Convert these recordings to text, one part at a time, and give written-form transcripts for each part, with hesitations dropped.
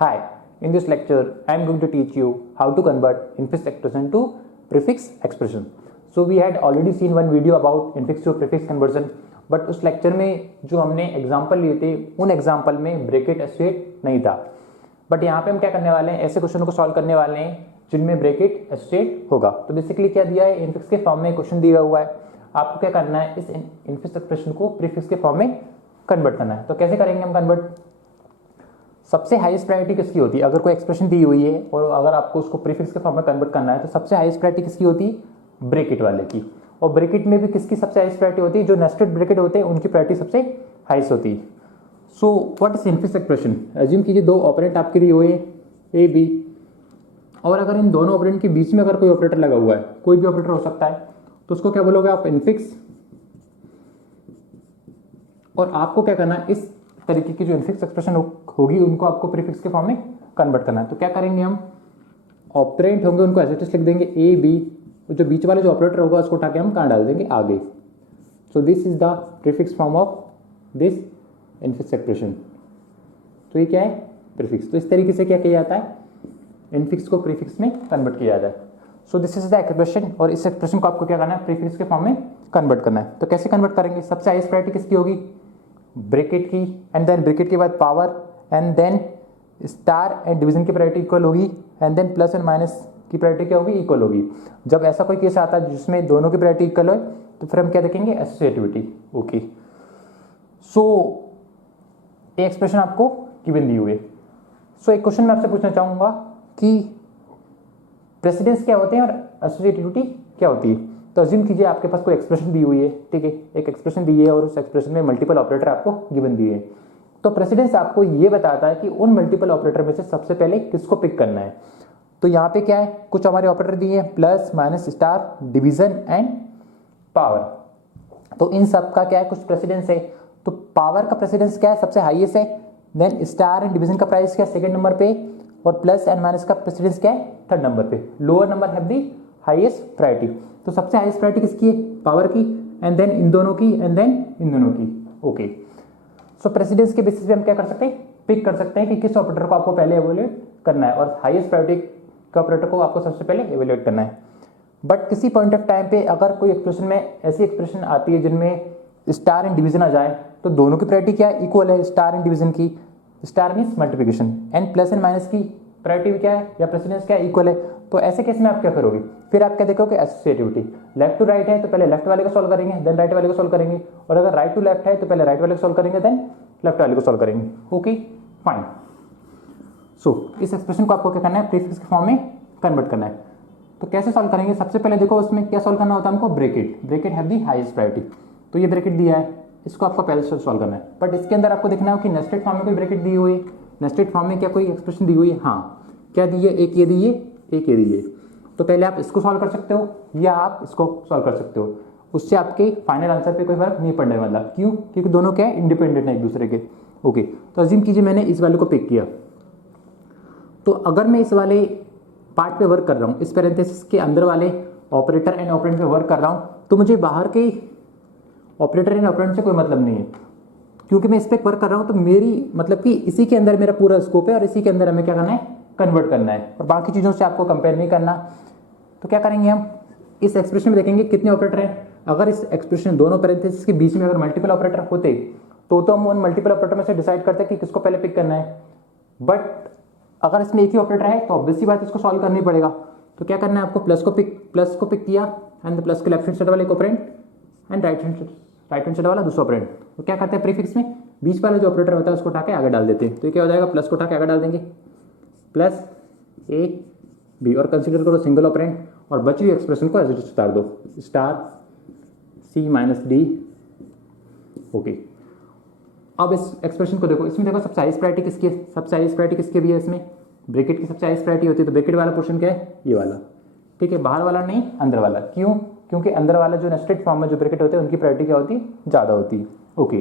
Hi, in this lecture, I am going to teach you how to convert infix expression to prefix expression. So we had already seen one video about infix to prefix conversion, but उस lecture में जो हमने example लिए थे उन example में bracket associate नहीं था. बट यहाँ पे हम क्या करने वाले हैं, ऐसे क्वेश्चन को सॉल्व करने वाले हैं जिनमें ब्रैकेट एसोसिएट होगा. तो बेसिकली क्या दिया है, इनफिक्स के फॉर्म में क्वेश्चन दिया हुआ है, आपको क्या करना है, इस इनफिक्स एक्सप्रेशन को प्रीफिक्स के फॉर्म में कन्वर्ट करना है. तो कैसे करेंगे हम कन्वर्ट? सबसे हाईएस्ट प्रायोरिटी किसकी होती है? अगर कोई एक्सप्रेशन दी हुई है और अगर आपको उसको प्रीफिक्स के फॉर्म में कन्वर्ट करना है तो सबसे हाईएस्ट प्रायोरिटी किसकी होती है? ब्रैकेट वाले की. और ब्रैकेट में भी किसकी सबसे हाईएस्ट प्रायोरिटी होती है? जो नेस्टेड ब्रैकेट होते हैं उनकी प्रायोरिटी सबसे हाईएस्ट होती है. So what is infix expression? Assume कीजिए दो ऑपरेंट आपके दिए हुए ए बी, और अगर इन दोनों ऑपरेंट के बीच में अगर कोई ऑपरेटर लगा हुआ है, कोई भी ऑपरेटर हो सकता है, तो उसको क्या बोलोगे आप? इनफिक्स. और आपको क्या करना है, इस तरीके की जो इनफिक्स एक्सप्रेशन होगी उनको आपको प्रीफिक्स के फॉर्म में कन्वर्ट करना है. तो क्या करेंगे हम, ऑपरेंट होंगे उनको एज इट इज लिख देंगे ए बी, जो बीच वाले जो ऑपरेटर होगा उसको उठा के हम कहाँ डाल देंगे? आगे. So this is the prefix form of this infix expression. तो ये क्या है? प्रीफिक्स. तो इस तरीके से क्या किया जाता है, इनफिक्स को प्रीफिक्स में कन्वर्ट किया जाता है. So this is the expression, और इस एक्सप्रेशन को आपको क्या करना है? प्रीफिक्स के फॉर्म में कन्वर्ट करना है. तो कैसे कन्वर्ट करेंगे? सबसे हाईएस्ट प्रायोरिटी किसकी होगी? ब्रैकेट की, एंड देन ब्रैकेट के बाद power, and then star and division की प्रायोरिटी इक्वल होगी, and then plus and minus की प्रायोरिटी क्या होगी? इक्वल होगी. जब ऐसा कोई केस आता है जिसमें दोनों की प्रायोरिटी इक्वल हो तो फिर हम क्या देखेंगे? एसोसिएटिविटी. ओके. सो ये एक्सप्रेशन आपको गिवन दी हुई है. सो एक क्वेश्चन मैं आपसे पूछना चाहूंगा कि प्रेसिडेंस क्या होते हैं और एसोसिएटिविटी क्या होती है. तो अज्यूम कीजिए आपके पास कोई एक्सप्रेशन दी हुई है, ठीक है, एक एक्सप्रेशन दी है और उस एक्सप्रेशन में मल्टीपल ऑपरेटर आपको गिवन दिए हैं. तो प्रेसिडेंस आपको ये बताता है कि उन मल्टीपल ऑपरेटर में से सबसे पहले किसको पिक करना है. तो यहाँ पे क्या है, कुछ हमारे ऑपरेटर दिए हैं, plus minus star division and power. तो इन सब का क्या है, कुछ प्रेसिडेंस है. तो पावर का प्रेसिडेंस क्या है? सबसे हाईएस्ट है. देन स्टार एंड डिवीजन का प्राइस क्या है? सेकंड नंबर पे. और प्लस एंड माइनस का प्रेसिडेंस क्या है? थर्ड नंबर पे. Lower number have the highest priority. तो सबसे हाईएस्ट प्रायोरिटी किसकी है? पावर की, एंड देन इन दोनों की, एंड देन इन दोनों की. ओके. सो प्रेसिडेंस के बेसिस पे हम क्या कर सकते हैं? पिक कर सकते हैं कि किस ऑपरेटर को आपको पहले एवेल्युएट करना है, और हाईएस्ट प्रायोरिटी के ऑपरेटर को आपको सबसे पहले एवेल्युएट करना है. बट किसी पॉइंट ऑफ टाइम पे अगर कोई एक्सप्रेशन में ऐसी एक्सप्रेशन आती है जिनमें स्टार एंड डिवीजन आ जाए, तो दोनों की प्रायोरिटी क्या है? इक्वल है. स्टार एंड डिवीजन की, star means multiplication, and plus and minus की प्रायोरिटी क्या है या प्रेसिडेंस क्या है? इक्वल है. तो ऐसे केस में आप क्या करोगे? फिर आप क्या देखोगे? एसोसिएटिविटी. लेफ्ट टू राइट है तो पहले लेफ्ट वाले को सॉल्व करेंगे, देन राइट वाले को सॉल्व करेंगे, और अगर राइट टू लेफ्ट है तो पहले राइट वाले को सॉल्व करेंगे, देन लेफ्ट वाले को सॉल्व करेंगे. Okay, fine. सो इस एक्सप्रेशन को आपको क्या करना है? प्रीफिक्स के फॉर्म में कन्वर्ट करना है. तो कैसे सॉल्व करेंगे? सबसे पहले देखो उसमें क्या सॉल्व करना होता है हमको? Bracket. Bracket have the highest priority. तो ये ब्रैकेट दिया है, इसको आपको पहले से सॉल्व करना है. बट इसके अंदर आपको देखना है कि नेस्टेड फॉर्म में कोई ब्रैकेट दी हुई है. नेस्टेड फॉर्म में क्या कोई एक्सप्रेशन दी हुई है? हाँ. क्या दी है? एक ये दी है, एक ये दी है. तो पहले आप इसको सॉल्व कर सकते हो या आप इसको सॉल्व कर सकते हो. उससे आपके फाइनल आंसर पे कोई फर्क नहीं पड़ने वाला. क्यों? क्योंकि दोनों क्या है? इंडिपेंडेंट है एक दूसरे के. ओके. तो अज्यूम कीजिए मैंने इस वाले को पिक किया. तो अगर मैं इस वाले पार्ट पे वर्क कर रहा हूँ, इस पैरेंथेसिस के अंदर वाले ऑपरेटर एंड ऑपरेंट पे वर्क कर रहा हूँ, तो मुझे बाहर के ऑपरेटर एंड ऑपरेंट से कोई मतलब नहीं है, क्योंकि मैं इस पे वर्क कर रहा हूँ. तो मेरी मतलब कि इसी के अंदर मेरा पूरा स्कोप है और इसी के अंदर हमें क्या करना है? कन्वर्ट करना है, और बाकी चीज़ों से आपको कंपेयर नहीं करना. तो क्या करेंगे हम? इस एक्सप्रेशन में देखेंगे कितने ऑपरेटर हैं. अगर इस एक्सप्रेशन दोनों पैरेंथेसिस के बीच में अगर मल्टीपल ऑपरेटर होते तो हम उन मल्टीपल ऑपरेटर में से डिसाइड करते कि किसको पहले पिक करना है. बट अगर इसमें एक ही ऑपरेटर है तो ऑब्वियसली बात इसको सॉल्व करनी पड़ेगा. तो क्या करना है आपको? प्लस को पिक किया, एंड प्लस के लेफ्ट हैंड साइड वाला एक operand, and right hand side वाला दूसरा ऑपरेंट. तो क्या करते हैं प्रीफिक्स में? बीच वाला जो ऑपरेटर होता है उसको उठा के आगे डाल देते हैं. तो ये क्या हो जाएगा? प्लस को उठा के आगे डाल देंगे, प्लस ए बी, और कंसीडर करो सिंगल ऑपरेंट, और बची हुई एक्सप्रेशन को एज इट इज उतार दो. Star c minus D. Okay. अब इस एक्सप्रेशन को देखो, इसमें देखो सबसे हाईएस्ट प्रायोरिटी किसकी है? सबसे हाईएस्ट प्रायोरिटी किसकी भी है? इसमें ब्रैकेट की सबसे हाईएस्ट प्रायोरिटी होती है. तो ब्रैकेट वाला पोर्शन क्या है? ये वाला. ठीक है, बाहर वाला नहीं, अंदर वाला. क्यों? क्योंकि अंदर वाला जो नेस्टेड फॉर्म में जो ब्रैकेट होते हैं उनकी प्रायोरिटी क्या होती है? ज़्यादा होती है. ओके.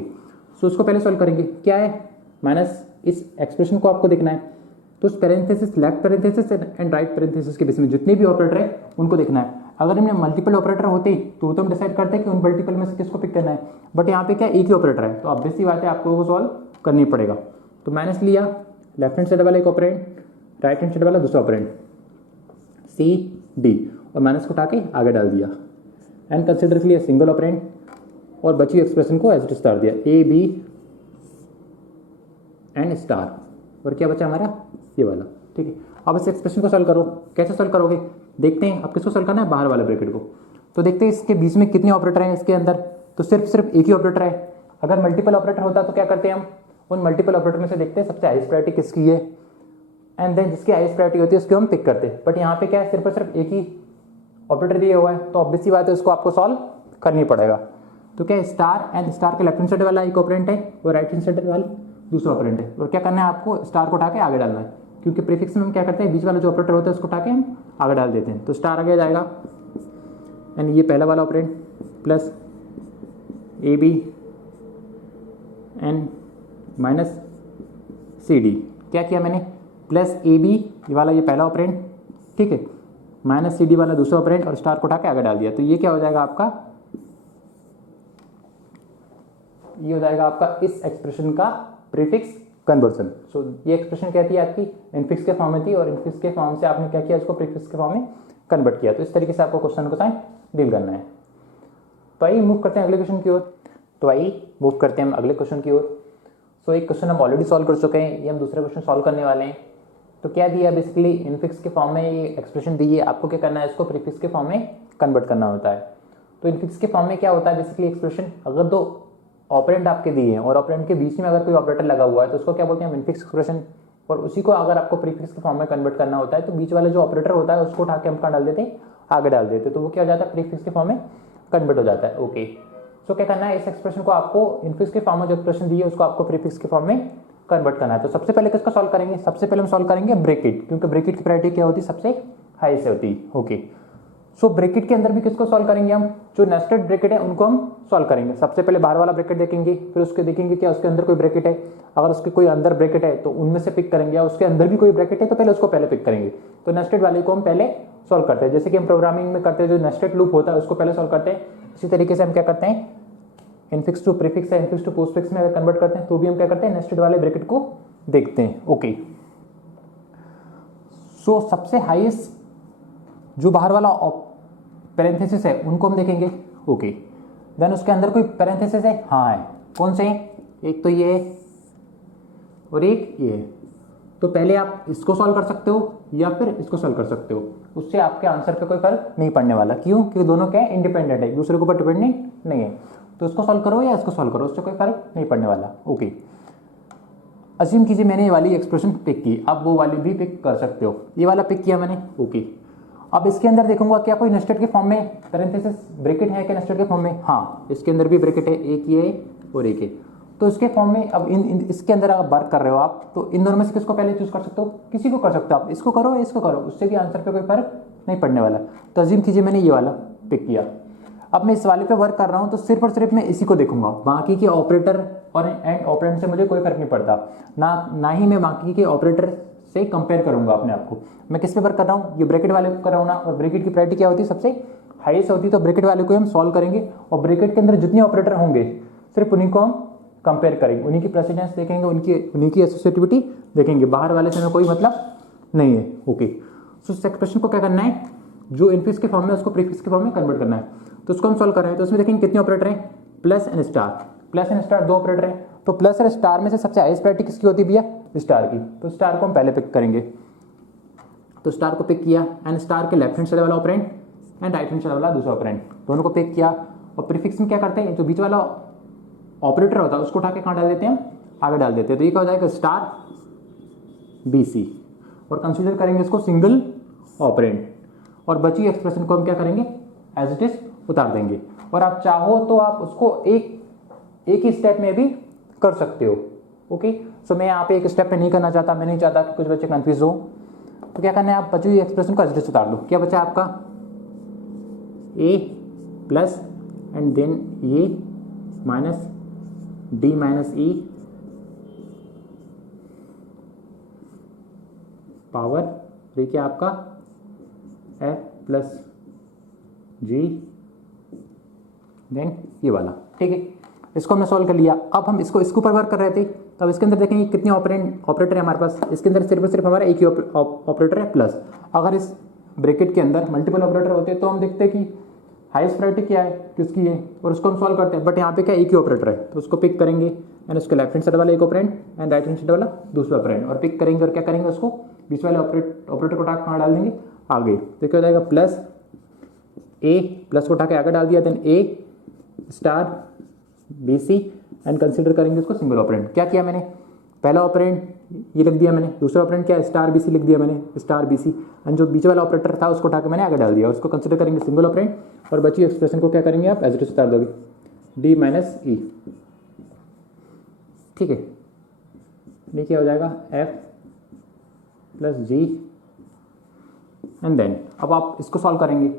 सो उसको पहले सॉल्व करेंगे. क्या है? माइनस इस एक्सप्रेशन को आपको देखना है. तो उस parenthesis, left parenthesis and right parenthesis के बीच में जितने भी ऑपरेटर है उनको देखना है. अगर इनमें मल्टीपल ऑपरेटर होते तो हम डिसाइड करते हैं कि उन मल्टीपल में से किसको पिक करना है. बट यहाँ पे क्या एक ही ऑपरेटर है, तो ऑब्वियसली बात है आपको वो सॉल्व करनी पड़ेगा. तो माइनस लिया, लेफ्ट हैंड साइड वाला एक ऑपरेंड, राइट हैंड साइड वाला दूसरा ऑपरेंड, सी डी, और माइनस को उठा के आगे डाल दिया, एंड कंसिडर के लिए सिंगल ऑपरेंड, और बची एक्सप्रेशन को एज इट इज डाल दिया, ए बी एंड स्टार, और क्या बचा हमारा ये वाला। ठीक है, अब इस एक्सप्रेशन को सॉल्व करो। कैसे सॉल्व करोगे देखते हैं। अब किसको सॉल्व करना है, बाहर वाले ब्रैकेट को। तो देखते हैं इसके बीच में कितने ऑपरेटर हैं इसके अंदर, तो सिर्फ एक ही ऑपरेटर है। अगर मल्टीपल ऑपरेटर होता तो क्या करते हैं हम, उन मल्टीपल ऑपरेटर में से देखते हैं सबसे हाईएस्ट प्रायोरिटी किसकी है, एंड देन जिसकी हाईएस्ट प्रायोरिटी होती है उसको हम पिक करते हैं। बट यहाँ पे क्या है, सिर्फ और सिर्फ एक ही ऑपरेटर दिया हुआ है, तो ऑब्वियस सी बात है उसको आपको सॉल्व करनी पड़ेगा। तो क्या है, स्टार एंड स्टार के लेफ्ट हैंड साइड वाला एक ऑपरेंट है और राइट हैंड साइड वाला दूसरा ऑपरेंट है, और क्या करना है आपको, स्टार को उठा के आगे डालना है, क्योंकि प्रीफिक्स में हम क्या करते हैं, बीच वाला जो ऑपरेटर होता है उसको उठा के हम आगे डाल देते हैं। तो स्टार आगे जाएगा, एंड ये पहला वाला operand plus A B and minus C D. क्या किया मैंने, प्लस ए बी वाला ये पहला ऑपरेंड, ठीक है, माइनस सी डी वाला दूसरा ऑपरेंड, और स्टार को उठा के आगे डाल दिया। तो ये क्या हो जाएगा आपका, ये हो जाएगा आपका इस एक्सप्रेशन का प्रीफिक्स कन्वर्सन। सो ये एक्सप्रेशन क्या थी आपकी, इनफिक्स के फॉर्म में थी, और इनफिक्स के फॉर्म से आपने क्या किया, इसको प्रीफिक्स के फॉर्म में कन्वर्ट किया। तो इस तरीके से आपको क्वेश्चन को डील करना है। तो आइए मूव करते हैं अगले क्वेश्चन की ओर। सो एक क्वेश्चन हम ऑलरेडी सॉल्व कर चुके हैं, ये हम दूसरा क्वेश्चन सॉल्व करने वाले हैं। तो क्या दिया, बेसिकली इनफिक्स के फॉर्म में ये एक्सप्रेशन दी है, आपको क्या करना है, इसको प्रीफिक्स के फॉर्म में कन्वर्ट करना होता है। तो इनफिक्स के फॉर्म में क्या होता है, बेसिकली एक्सप्रेशन, अगर दो ऑपरेंट आपके दिए हैं और ऑपरेंट के बीच में अगर कोई ऑपरेटर लगा हुआ है तो उसको क्या बोलते हैं, इनफिक्स एक्सप्रेशन। और उसी को अगर आपको प्रीफिक्स के फॉर्म में कन्वर्ट करना होता है तो बीच वाला जो ऑपरेटर होता है उसको उठा के हम कहाँ डाल देते हैं, आगे डाल देते हैं, तो वो क्या हो जाता है, प्रीफिक्स के फॉर्म में कन्वर्ट हो जाता है। ओके, सो क्या करना है, इस एक्सप्रेशन को आपको इनफिक्स के फॉर्म में जो एक्सप्रेशन दी है उसको आपको प्रीफिक्स के फॉर्म में कन्वर्ट करना है। तो सबसे पहले किसको सॉल्व करेंगे, सबसे पहले हम सॉल्व करेंगे ब्रैकेट, क्योंकि ब्रैकेट की प्रायोरिटी क्या होती है, सबसे हाई से होती है। ओके, सो ब्रैकेट के अंदर भी किसको सॉल्व करेंगे हम, जो नेस्टेड ब्रैकेट है उनको हम सॉल्व करेंगे। सबसे पहले बाहर वाला ब्रैकेट देखेंगे, फिर उसके देखेंगे क्या उसके अंदर कोई ब्रैकेट है, अगर उसके कोई अंदर ब्रैकेट है तो उनमें से पिक करेंगे, या उसके अंदर भी कोई ब्रैकेट है तो पहले उसको पहले पिक करेंगे। तो नेस्टेड वाले को हम पहले सॉल्व करते हैं, जैसे कि हम प्रोग्रामिंग में करते हैं, जो नेस्टेड लूप होता है उसको पहले सॉल्व करते हैं। इसी तरीके से हम क्या करते हैं, इनफिक्स टू प्रीफिक्स है, इनफिक्स टू पोस्टफिक्स में अगर कन्वर्ट करते हैं तो भी हम क्या करते हैं, नेस्टेड वाले ब्रैकेट को देखते हैं। ओके, सो सबसे हाईएस्ट जो बाहर वाला पैरेंथेसिस है उनको हम देखेंगे। ओके, देन उसके अंदर कोई पैरेंथेसिस है, हाँ है, कौन से हैं, एक तो ये है और एक ये है। तो पहले आप इसको सॉल्व कर सकते हो या फिर इसको सॉल्व कर सकते हो, उससे आपके आंसर पे कोई फर्क नहीं पड़ने वाला। क्यों, क्योंकि दोनों क्या है, इंडिपेंडेंट है, एक दूसरे के ऊपर डिपेंडेंट नहीं है। तो इसको सॉल्व करो या इसको सॉल्व करो, उससे कोई फर्क नहीं पड़ने वाला। ओके, अज्यूम कीजिए मैंने ये वाली एक्सप्रेशन पिक की, आप वो वाली भी पिक कर सकते हो, ये वाला पिक किया मैंने। ओके, अब इसके अंदर देखूंगा क्या कोई नेस्टेड के फॉर्म में पैरेंथेसिस ब्रैकेट है क्या नेस्टेड के फॉर्म में, हाँ इसके अंदर भी ब्रैकेट है, एक ये है और एक है। तो इसके फॉर्म में अब इसके अंदर अगर वर्क कर रहे हो आप तो इन दोनों में से किसको पहले चूज कर सकते हो, किसी को कर सकते हो आप, इसको करो या इसको करो, उससे भी आंसर पे कोई फर्क नहीं पड़ने वाला। तो अज्यूम कीजिए मैंने ये वाला पिक किया, अब मैं इस वाले पे वर्क कर रहा हूँ तो सिर्फ और सिर्फ मैं इसी को देखूंगा, बाकी के ऑपरेटर और एंड ऑपरेंड से मुझे कोई फर्क नहीं पड़ता, ना ही मैं बाकी के ऑपरेटर से कंपेयर करूंगा अपने आप को। मैं किस पे वर्क कर रहा हूँ, ये ब्रैकेट वाले को कर रहा हूँ ना, और ब्रैकेट की प्रायोरिटी क्या होती है, सबसे हाईएस्ट होती है, तो ब्रैकेट वाले को हम सॉल्व करेंगे, और ब्रैकेट के अंदर जितने ऑपरेटर होंगे सिर्फ उन्हीं को हम कंपेयर करेंगे, उन्हीं की प्रेसिडेंस देखेंगे, उन्हीं की एसोसिएटिविटी देखेंगे, बाहर वाले से हमें कोई मतलब नहीं है। ओके, सो इस एक्सप्रेशन को क्या करना है, जो इनफिक्स के फॉर्म में उसको प्रीफिक्स के फॉर्म में कन्वर्ट करना है। तो उसको हम सॉल्व कर रहे हैं, तो उसमें देखेंगे कितने ऑपरेटर हैं, plus and star, plus and star दो ऑपरेटर हैं। तो प्लस और स्टार में से सबसे हाईएस्ट प्रायोरिटी किसकी होती है भैया, स्टार की, तो स्टार को हम पहले पिक करेंगे। तो स्टार को पिक किया, एंड स्टार के लेफ्ट हैंड साइड वाला operand and right hand side वाला दूसरा ऑपरेंड, दोनों को पिक किया। और प्रीफिक्स में क्या करते हैं, जो बीच वाला ऑपरेटर होता है उसको उठा के कहाँ डाल देते हैं, हम आगे डाल देते हैं। तो ये क्या हो जाएगा, स्टार बी सी, और कंसीडर करेंगे इसको सिंगल ऑपरेंड, और बची एक्सप्रेशन को हम क्या करेंगे, एज इट इज उतार देंगे। और आप चाहो तो आप उसको एक ही स्टेप में भी कर सकते हो। ओके, सो मैं यहाँ पे एक स्टेप में नहीं करना चाहता, मैं नहीं चाहता कि कुछ बच्चे कंफ्यूज हो, तो क्या करना है, आप बची हुई एक्सप्रेशन को एज इट इज उतार दो। क्या बचा आपका, ए प्लस एंड देन ये माइनस डी माइनस ई पावर, देखिए आपका एफ प्लस जी, देन ये वाला, ठीक है। इसको हमने सॉल्व कर लिया। अब हम इसको ऊपर वर्क कर रहे थे, तो अब इसके अंदर देखेंगे कितने ऑपरेटर है हमारे पास। इसके अंदर सिर्फ और सिर्फ हमारा एक ही ऑपरेटर है प्लस। अगर इस ब्रैकेट के अंदर मल्टीपल ऑपरेटर होते हैं तो हम देखते हैं कि हाईएस्ट प्रायोरिटी क्या है, किसकी है, और उसको हम सॉल्व करते हैं। बट यहाँ पे क्या एक ही ऑपरेटर है, तो उसको पिक करेंगे एंड उसके लेफ्ट हैंड साइड वाला एक operand and right hand side वाला दूसरा ऑपरेंड, और पिक करेंगे और क्या करेंगे, उसको बीच वाले ऑपरेटर को उठा कहाँ डाल देंगे, आगे। तो क्या हो जाएगा प्लस ए, प्लस को उठा के आगे डाल दिया, then A star B C and consider करेंगे उसको सिंगल ऑपरेंड। क्या किया मैंने, पहला ऑपरेंड ये लिख दिया मैंने, दूसरा ऑपरेंड क्या है स्टार बी सी लिख दिया मैंने, स्टार बी सी, एंड जो बीच वाला ऑपरेटर था उसको उठा के मैंने आगे डाल दिया, उसको कंसिडर करेंगे सिंगल ऑपरेंड। और बची एक्सप्रेशन को क्या करेंगे आप एज इट इज उतार दोगे, डी माइनस ई, ठीक है। ये क्या हो जाएगा F plus G and then अब आप इसको सॉल्व करेंगे।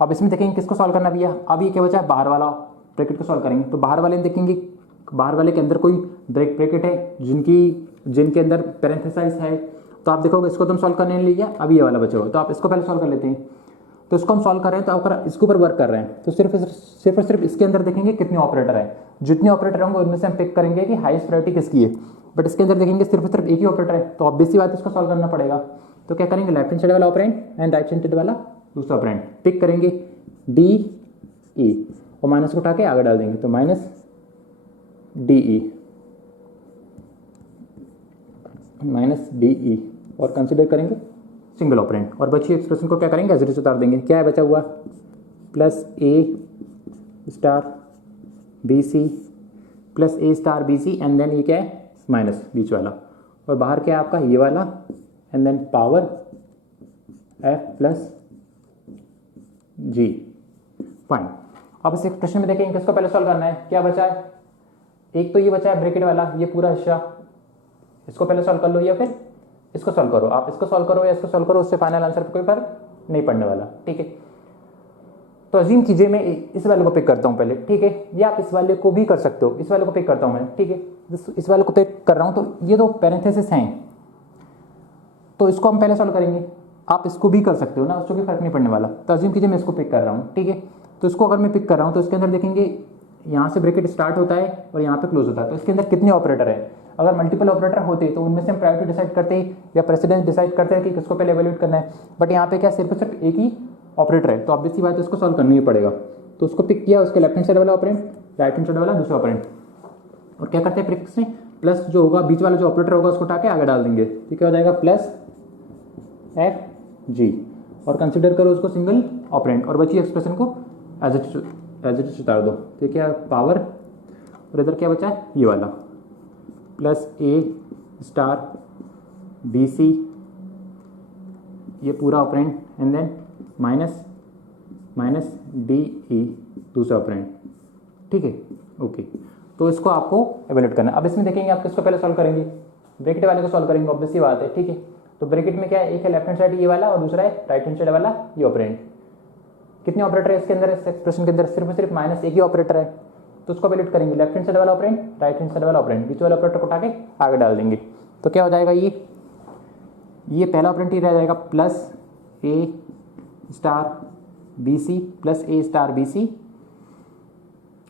अब इसमें देखेंगे किसको सॉल्व करना भैया, अब ये क्या बचा है बाहर वाला ब्रैकेट को सॉल्व करेंगे। तो बाहर वाले में देखेंगे बाहर वाले के अंदर कोई ब्रैकेट है जिनके अंदर पैरेंथेसिस है, तो आप देखोगे इसको तुम सॉल्व करने नहीं लिया, अब ये वाला बचा हुआ, तो आप इसको पहले सॉल्व कर लेते हैं। तो इसको हम सॉल्व कर रहे हैं, तो आप इसके ऊपर वर्क कर रहे हैं, तो सिर्फ और सिर्फ इसके अंदर देखेंगे कितने ऑपरेटर है, जितने ऑपरेटर होंगे उनमें से हम पिक करेंगे कि हाईएस्ट प्रायोरिटी किसकी है। बट इसके अंदर देखेंगे सिर्फ और सिर्फ एक ही ऑपरेटर है, तो ऑब्वियस सी बात है इसको सॉल्व करना पड़ेगा। तो क्या करेंगे लेफ्ट हैंड साइड वाला operand and right hand side वाला दूसरा ऑपरेंड पिक करेंगे डी ई और माइनस को उठा के आगे डाल देंगे, तो माइनस डी ई और कंसीडर करेंगे सिंगल ऑपरेंड। और बची एक्सप्रेशन को क्या करेंगे एज इट इज उतार देंगे। क्या है बचा हुआ plus A star B C plus A star B C and then ये क्या है माइनस बीच वाला, और बाहर क्या है आपका ये वाला and then power F plus G, fine. अब इस एक्सप्रेशन में देखेंगे किसको पहले सॉल्व करना है, क्या बचा है, एक तो ये बचा है ब्रैकेट वाला ये पूरा हिस्सा, इसको पहले सॉल्व कर लो या फिर इसको सॉल्व करो, आप इसको सॉल्व करो या इसको सॉल्व करो, उससे फाइनल आंसर पर कोई फर्क नहीं पड़ने वाला, ठीक है। तो अजीम कीजिए मैं इस वाले को पिक करता हूं पहले, ठीक है, या आप इस वाले को भी कर सकते हो, इस वाले को पिक करता हूं मैं, ठीक है, इस वाले को पिक कर रहा हूं। तो ये दो पैरेंथेसिस हैं, तो इसको हम पहले सॉल्व करेंगे, आप इसको भी कर सकते हो ना, उसको भी फर्क नहीं पड़ने वाला। तो अजीम कीजिए मैं इसको पिक कर रहा हूँ, ठीक है। तो इसको अगर मैं पिक कर रहा हूँ तो इसके अंदर देखेंगे यहाँ से ब्रैकेट स्टार्ट होता है और यहाँ पे क्लोज होता है, तो इसके अंदर कितने ऑपरेटर है। अगर मल्टीपल ऑपरेटर होते तो उनमें से हम प्रायोरिटी डिसाइड करते या प्रेसिडेंस डिसाइड करते हैं कि किसको पहले एवेल्यूएट करना है। बट यहाँ पे क्या सिर्फ एक ही ऑपरेटर है, तो ऑब्वियस सी बात है इसको सॉल्व करना ही पड़ेगा। तो उसको पिक किया, उसके लेफ्ट हैंड साइड वाला ऑपरेंड राइट हैंड साइड वाला दूसरा ऑपरेंड, और क्या करते हैं प्रीफिक्स में प्लस जो होगा बीच वाला जो ऑपरेटर होगा उसको उठा के आगे डाल देंगे, तो क्या हो जाएगा प्लस एफ जी, और कंसिडर करो उसको सिंगल ऑपरेंड। और बची एक्सप्रेशन को एज इट इज उतार दो, तो क्या पावर और इधर क्या बचा है ये वाला plus A star B C ये पूरा operand and then minus D E दूसरा ऑपरेंड, ठीक है, ओके। तो इसको आपको एवेल्यूएट करना है। अब इसमें देखेंगे आप किसको पहले सॉल्व करेंगे, ब्रैकेट वाले को सॉल्व करेंगे, ऑब्वियस सी बात है, ठीक है। तो ब्रैकेट में क्या है, एक है लेफ्ट हैंड साइड ये वाला और दूसरा है राइट हैंड साइड वाला ये ऑपरेंड। कितने ऑपरेटर है इसके अंदर, इस एक्सप्रेशन के अंदर सिर्फ और सिर्फ माइनस एक ही ऑपरेटर है, तो उसको एवेल्यूएट करेंगे लेफ्ट हैंड साइड वाला ऑपरेंड राइट हैंड साइड वाला ऑपरेंड, बीच वाला ऑपरेटर को उठा के आगे डाल देंगे। तो क्या हो जाएगा ये पहला ऑपरेंड ही रह जाएगा plus A star B C plus A star B सी,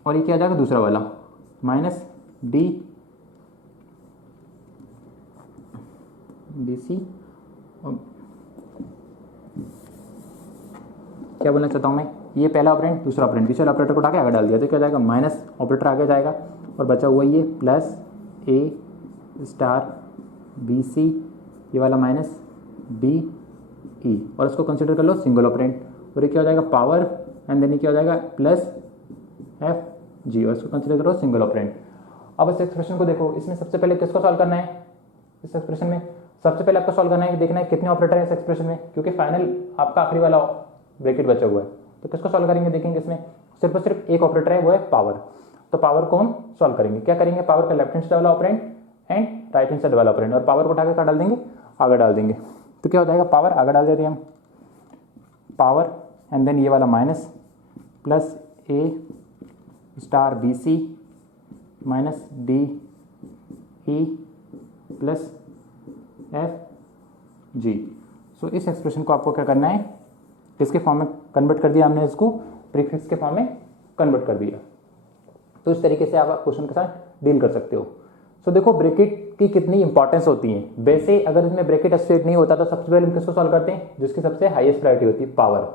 और ये क्या हो जाएगा दूसरा वाला माइनस डी बी सी। क्या बोलना चाहता हूँ मैं, ये पहला ऑपरेंड दूसरा ऑपरेंड बीच वाला ऑपरेटर को उठा के आगे डाल दिया, तो क्या हो जाएगा माइनस ऑपरेटर आगे जाएगा और बचा हुआ ये plus A star B C ये वाला माइनस डी ई, और इसको कंसिडर कर लो सिंगल ऑपरेंड, और ये क्या हो जाएगा पावर एंड देन ये क्या हो जाएगा प्लस एफ जी, और इसको कंसिडर करो सिंगल ऑपरेंड। अब इस एक्सप्रेशन को देखो, इसमें सबसे पहले किसको सॉल्व करना है, इस एक्सप्रेशन में सबसे पहले आपको सॉल्व करना है कि देखना है कितने ऑपरेटर है इस एक्सप्रेशन में, क्योंकि फाइनल आपका आखिरी वाला ब्रैकेट बचा हुआ है। तो किसको सॉल्व करेंगे, देखेंगे इसमें सिर्फ और सिर्फ एक ऑपरेटर है वो है पावर, तो पावर को हम सॉल्व करेंगे। क्या करेंगे, पावर का लेफ्ट हैंड साइड वाला operand and right hand side वाला ऑपरेंड, और पावर को उठा के डाल देंगे आगे डाल देंगे। तो क्या हो जाएगा पावर आगे डाल देते हैं हम पावर एंड देन ये वाला minus plus A star B C minus D E plus F G. So इस एक्सप्रेशन को आपको क्या करना है, किसके फॉर्म में कन्वर्ट कर दिया हमने, इसको प्रीफिक्स के फॉर्म में कन्वर्ट कर दिया। तो इस तरीके से आप क्वेश्चन के साथ डील कर सकते हो। तो देखो ब्रैकेट की कितनी इंपॉर्टेंस होती है। वैसे अगर इसमें ब्रैकेट एसोसिएट नहीं होता तो सबसे पहले हम किसको सॉल्व करते हैं, जिसकी सबसे हाईएस्ट प्रायोरिटी होती है, पावर।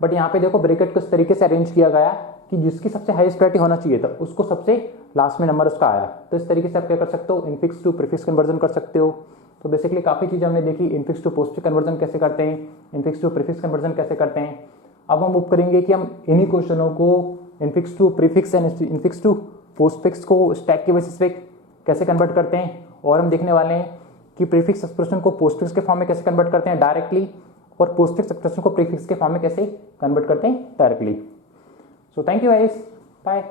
बट यहाँ पे देखो ब्रैकेट को इस तरीके से अरेंज किया गया कि जिसकी सबसे हाईएस्ट प्रायोरिटी होना चाहिए था उसको सबसे लास्ट में नंबर उसका आया। तो इस तरीके से आप क्या कर सकते हो, इनफिक्स टू प्रीफिक्स कन्वर्जन कर सकते हो। तो बेसिकली काफ़ी चीज़ हमने देखी, इनफिक्स टू पोस्टफिक्स कन्वर्जन कैसे करते हैं, इनफिक्स टू प्रीफिक्स कन्वर्जन कैसे करते हैं। अब हम मूव करेंगे कि हम इन्हीं क्वेश्चनों को infix to prefix and infix to postfix को स्टैक के बेसिस पे कैसे कन्वर्ट करते हैं, और हम देखने वाले हैं कि प्रीफिक्स एक्सप्रेशन को पोस्टफिक्स के फॉर्म में कैसे कन्वर्ट करते हैं डायरेक्टली, और पोस्टफिक्स एक्सप्रेशन को प्रीफिक्स के फॉर्म में कैसे कन्वर्ट करते हैं directly. So thank you guys, bye.